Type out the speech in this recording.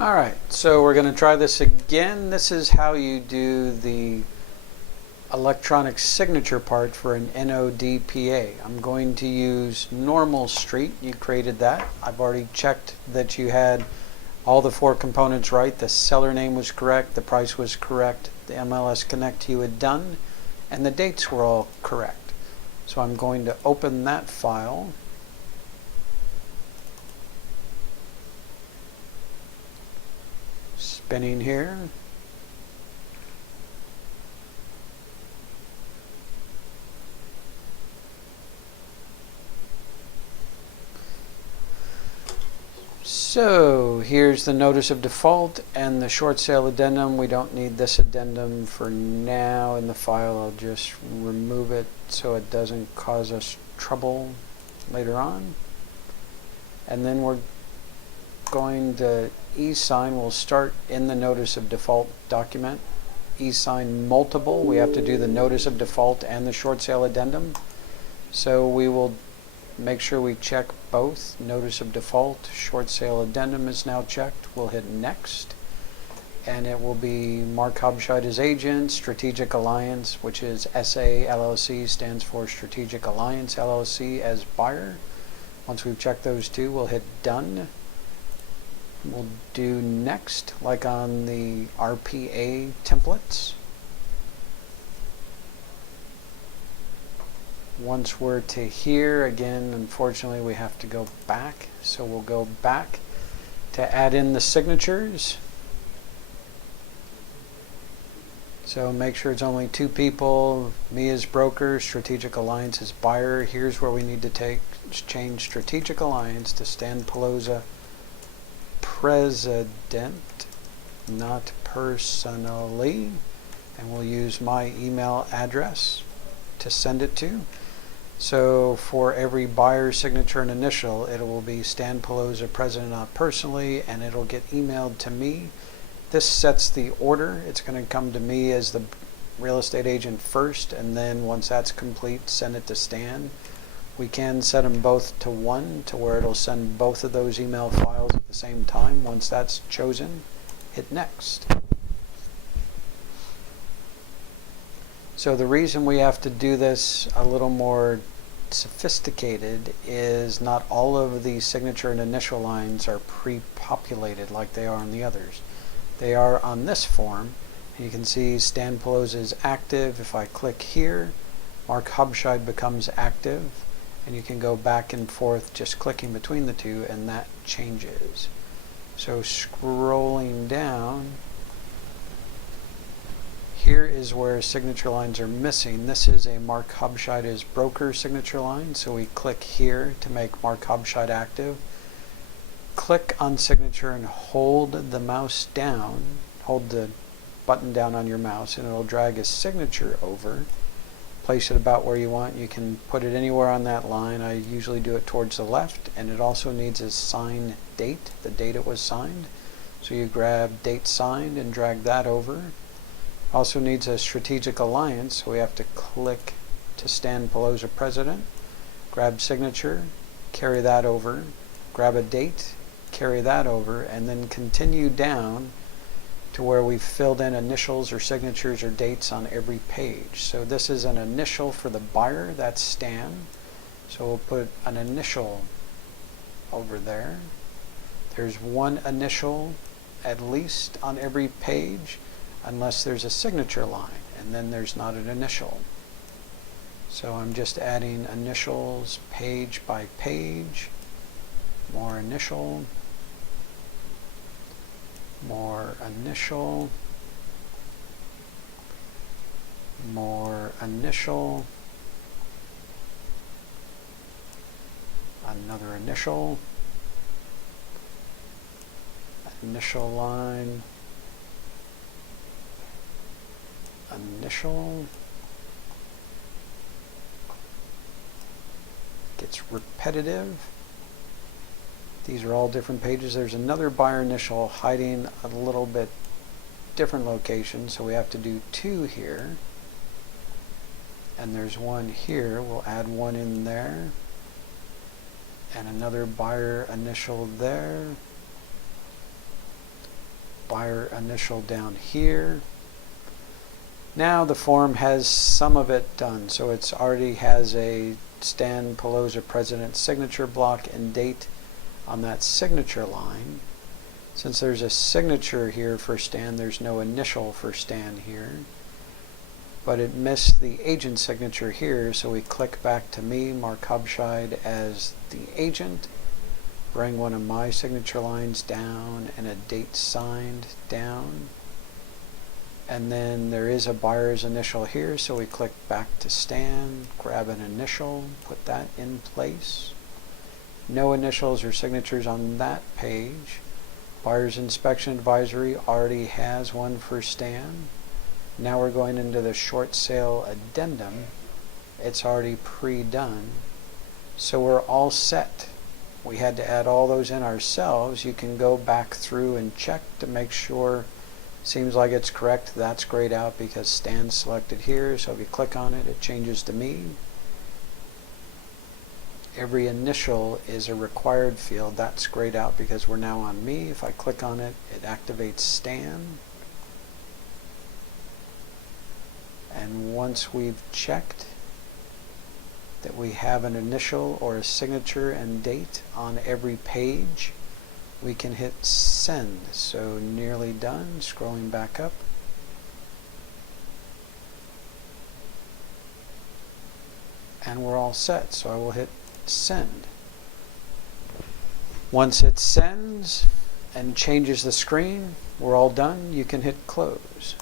Alright, so we're going to try this again. This is how you do the electronic signature part for an NODPA. I'm going to use normal street. You created that. I've already checked that you had all the 4 components right. The seller name was correct, the price was correct, the MLS Connect you had done, and the dates were all correct. So I'm going to open that file. Spinning here. So here's the notice of default and the short sale addendum. We don't need this addendum for now in the file. I'll just remove it so it doesn't cause us trouble later on. And then we're going to eSign. We'll start in the notice of default document. eSign multiple. We have to do the notice of default and the short sale addendum. So we will make sure we check both. Notice of default, short sale addendum is now checked. We'll hit next. And it will be Mark Hubscheid as agent, Strategic Alliance, which is SA LLC, stands for Strategic Alliance LLC, as buyer. Once we've checked those two, we'll hit done. We'll do next, like on the RPA templates. Once we're to here, again, unfortunately, we have to go back. So we'll go back to add in the signatures. So make sure it's only 2 people, me as broker, Strategic Alliance as buyer. Here's where we need to change Strategic Alliance to Stan Pelosa President, not personally. And we'll use my email address to send it to. So for every buyer signature and initial, it will be Stan Pelosa President, not personally, and it'll get emailed to me. This sets the order. It's going to come to me as the real estate agent first, and then once that's complete, send it to Stan. We can set them both to 1 to where it'll send both of those email files at the same time. Once that's chosen, hit next. So the reason we have to do this a little more sophisticated is not all of the signature and initial lines are pre-populated like they are on the others. They are on this form. And you can see Stan Pelosa is active. If I click here, Mark Hubscheid becomes active. And you can go back and forth just clicking between the two, and that changes. So scrolling down, here is where signature lines are missing. This is a Mark Hubscheid as broker signature line, so we click here to make Mark Hubscheid active. Click on signature and hold the mouse down, hold the button down on your mouse, and it'll drag his signature over. Place it about where you want. You can put it anywhere on that line. I usually do it towards the left, and it also needs a sign date, the date it was signed. So you grab date signed and drag that over. Also needs a strategic alliance, so we have to click to Stan Pelosa President, grab signature, carry that over, grab a date, carry that over, and then continue down to where we've filled in initials or signatures or dates on every page. So this is an initial for the buyer, that's Stan. So we'll put an initial over there. There's 1 initial at least on every page, unless there's a signature line, and then there's not an initial. So I'm just adding initials page by page, more initial, more initial, more initial, another initial, initial line, initial. Gets repetitive. These are all different pages. There's another buyer initial hiding a little bit different location, so we have to do 2 here. And there's 1 here. We'll add 1 in there. And another buyer initial there. buyer initial down here. Now the form has some of it done, so it's already has a Stan Pelosa President signature block and date on that signature line. Since there's a signature here for Stan, there's no initial for Stan here. But it missed the agent signature here, so we click back to me, mark Hubscheid as the agent, bring one of my signature lines down and a date signed down. And then there is a buyer's initial here, so we click back to Stan, grab an initial, put that in place. No initials or signatures on that page. Buyer's inspection advisory already has one for Stan. Now we're going into the short sale addendum. It's already pre-done. So we're all set. We had to add all those in ourselves. You can go back through and check to make sure. Seems like it's correct. That's grayed out because Stan's selected here. So if you click on it, it changes to me. Every initial is a required field. That's grayed out because we're now on me. If I click on it, it activates Stan. And once we've checked that we have an initial or a signature and date on every page, we can hit send. So nearly done. Scrolling back up. And we're all set. So I will hit send. Once it sends and changes the screen, we're all done. You can hit close.